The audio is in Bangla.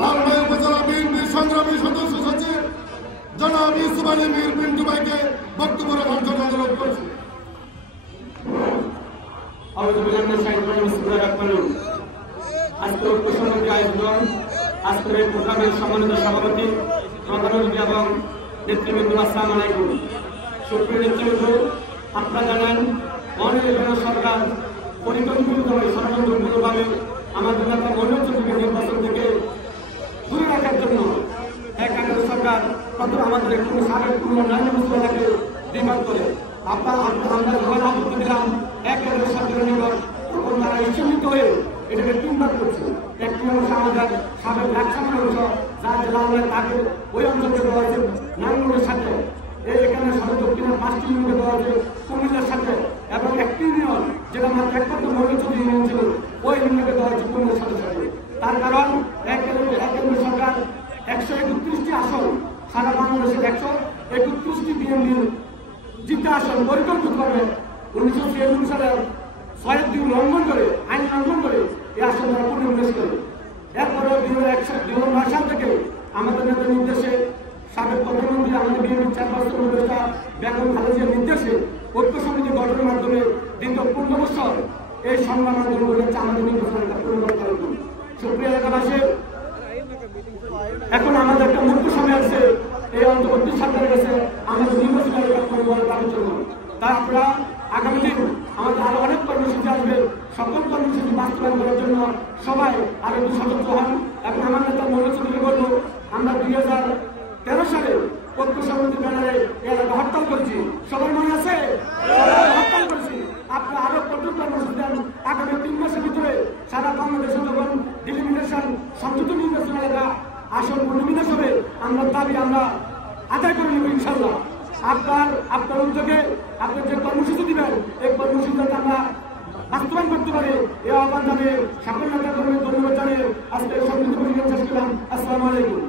লালমাই উপজেলা বিএনপির সংগ্রামী সদস্য সচিব জনাব ইউসুফ আলী মীর পিন্টু ভাইকে বক্তব্য রাখার জন্য অনুরোধ করছি। আজকের ঐক্যসমিতির আয়োজন, আজকের এই প্রোগ্রামের সম্মানিত সভাপতি প্রধান অতিথি এবং নেতৃবৃন্দ, আসসালামু আলাইকুম। সুপ্রিয় নেতৃবৃন্দ, আপনারা জানেন অনির্বাচিত সরকার পরিকল্পিতভাবে ষড়যন্ত্রপূর্ণভাবে আমাদের নেতা মনোজ চৌধুরীকে নির্বাচন থেকে দূরে রাখার জন্য একাংশ সরকার প্রথম আমাদের একটু সাবেক পূর্ণ নারী মুসলাকে ডিমান্ড করে আমরা যখন আপত্তি দিলাম একের সরকারের নিকট, তখন তারা ইচ্ছামিত হয়ে এটাকে তিনবার করছে। একটি অংশ আমাদের সাবেক লাকসামের অংশ, যা জেলা আমলে তাকে ওই অঞ্চলকে দেওয়া হয়েছে নারায়ণগঞ্জের সাথে, এখানে সদর দক্ষিণের 5টি ইউনিটে দেওয়া হয়েছে কুমিল্লার সাথে, এবং একটি ইউনিয়ন যেটা মাত্র একমাত্র মনোনীত ইউনিয়ন ছিল ওই ইউনিয়নকে দেওয়া হয়েছে কুমিল্লার সাথে সাথে। তার কারণ কেন্দ্র সরকার 131টি আসন, সারা বাংলাদেশের 131টি বিএনপির জিতে আসন পরিকল্পিতভাবে 1993 সালে 6 দিন লঙ্ঘন করে, আইন লঙ্ঘন করে এই আসন তারা পুনর্নিবেশ করে। এরপরে 2009 সাল থেকে আমাদের নেতার নির্দেশে, সাবেক প্রধানমন্ত্রী আমাদের বিএনপির চেয়ারপারসন উপদেষ্টা বেগম খালেদার নির্দেশে ঐক্য সমিতি গঠনের মাধ্যমে দীর্ঘ 15 বছর এই সংগ্রাম আন্দোলন করে আমাদের নির্বাচনটা পরিবর্তন। সুপ্রিয় এলাকাবাসী, এখন আমাদের একটা মুক্ত সময় আছে এই অন্তর্বর্তী সরকারের কাছে আমাদের নির্বাচন দাবির জন্য। তা আমরা আগামী দিন আমাদের আরো অনেক কর্মসূচি আসবে, সকল কর্মসূচি বাস্তবায়ন করার জন্য সবাই আরো একটু সতর্ক হন। এবং আমার নেতা মনোজ চৌধুরী বলল, আমরা 2013 সালে ঐক্য সমিতির ব্যানারে এলাকা হরতাল করেছি, সবার মনে আছে? হরতাল করেছি। আপনারা আরো কঠোর কর্মসূচি দেন। আগামী 3 মাসের ভিতরে সারা বাংলাদেশে যখন ডিলিমিটেশন সংযুক্ত নির্বাচন এলাকা আসল পুনর্বিন্যাস হবে, আমরা দাবি আমরা আদায় করে নেব ইনশাল্লাহ। আপনার উদ্যোগে আপনি যে কর্মসূচি দিবেন, এই কর্মসূচিটাকে আমরা বাস্তবায়ন করতে পারি, এই আহ্বান জানিয়ে সকল নেতা কর্মী ধন্যবাদ জানিয়ে আজকে সংযুক্ত পরিবেশ শেষ করলাম। আসসালামু আলাইকুম।